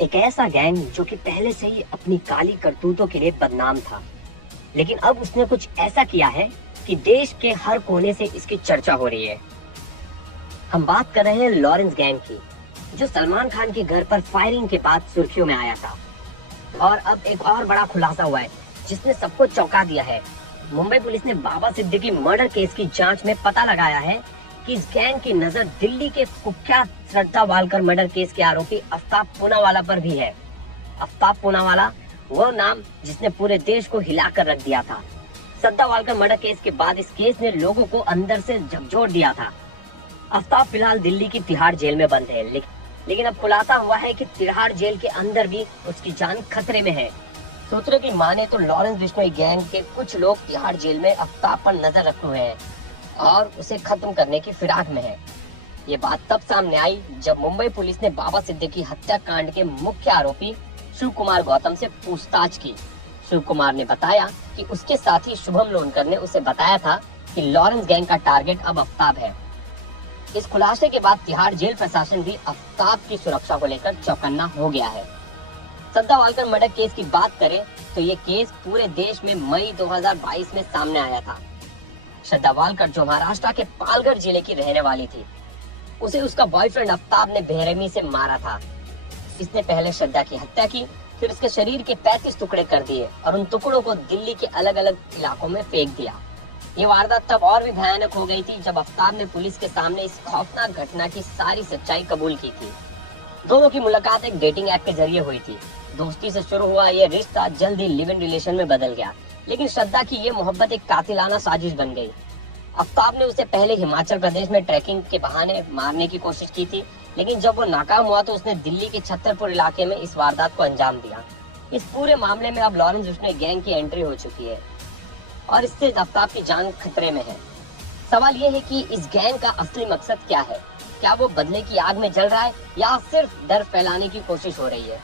एक ऐसा गैंग जो कि पहले से ही अपनी काली करतूतों के लिए बदनाम था, लेकिन अब उसने कुछ ऐसा किया है कि देश के हर कोने से इसकी चर्चा हो रही है। हम बात कर रहे हैं लॉरेंस गैंग की, जो सलमान खान के घर पर फायरिंग के बाद सुर्खियों में आया था। और अब एक और बड़ा खुलासा हुआ है जिसने सबको चौंका दिया है। मुंबई पुलिस ने बाबा सिद्दीकी मर्डर केस की जांच में पता लगाया है कि इस गैंग की नजर दिल्ली के कुख्यात श्रद्धा वालकर मर्डर केस के आरोपी आफ्ताब पूनावाला पर भी है। आफ्ताब पूनावाला वो नाम जिसने पूरे देश को हिलाकर रख दिया था। श्रद्धा वालकर मर्डर केस के बाद इस केस ने लोगों को अंदर से झकझोर दिया था। आफ्ताब फिलहाल दिल्ली की तिहाड़ जेल में बंद है, लेकिन अब खुलासा हुआ है कि तिहाड़ जेल के अंदर भी उसकी जान खतरे में है। सूत्रों की माने तो लॉरेंस बिश्नोई गैंग के कुछ लोग तिहाड़ जेल में आफ्ताब पर नजर रखे हुए हैं और उसे खत्म करने की फिराक में है। ये बात तब सामने आई जब मुंबई पुलिस ने बाबा सिद्दीकी हत्याकांड के मुख्य आरोपी शिव कुमार गौतम से पूछताछ की। शिव कुमार ने बताया कि उसके साथी शुभम लोनकर ने उसे बताया था कि लॉरेंस गैंग का टारगेट अब आफ्ताब है। इस खुलासे के बाद तिहाड़ जेल प्रशासन भी आफ्ताब की सुरक्षा को लेकर चौकन्ना हो गया है। श्रद्धा वालकर मर्डर केस की बात करें तो ये केस पूरे देश में मई 2022 में सामने आया था। श्रद्धा वालकर जो महाराष्ट्र के पालघर जिले की रहने वाली थी, उसे उसका बॉयफ्रेंड आफ्ताब ने बेरहमी से मारा था। इसने पहले श्रद्धा की हत्या की, फिर उसके शरीर के 35 टुकड़े कर दिए और उन टुकड़ों को दिल्ली के अलग अलग इलाकों में फेंक दिया। ये वारदात तब और भी भयानक हो गई थी जब आफ्ताब ने पुलिस के सामने इस खौफनाक घटना की सारी सच्चाई कबूल की थी। दोनों की मुलाकात एक डेटिंग ऐप के जरिए हुई थी। दोस्ती से शुरू हुआ ये रिश्ता जल्द ही लिव इन रिलेशन में बदल गया, लेकिन श्रद्धा की ये मोहब्बत एक कातिलाना साजिश बन गई। आफ्ताब ने उसे पहले हिमाचल प्रदेश में ट्रैकिंग के बहाने मारने की कोशिश की थी, लेकिन जब वो नाकाम हुआ तो उसने दिल्ली के छतरपुर इलाके में इस वारदात को अंजाम दिया। इस पूरे मामले में अब लॉरेंस बिश्नोई गैंग की एंट्री हो चुकी है और इससे आफ्ताब की जान खतरे में है। सवाल ये है कि इस गैंग का असली मकसद क्या है? क्या वो बदले की आग में जल रहा है या सिर्फ डर फैलाने की कोशिश हो रही है?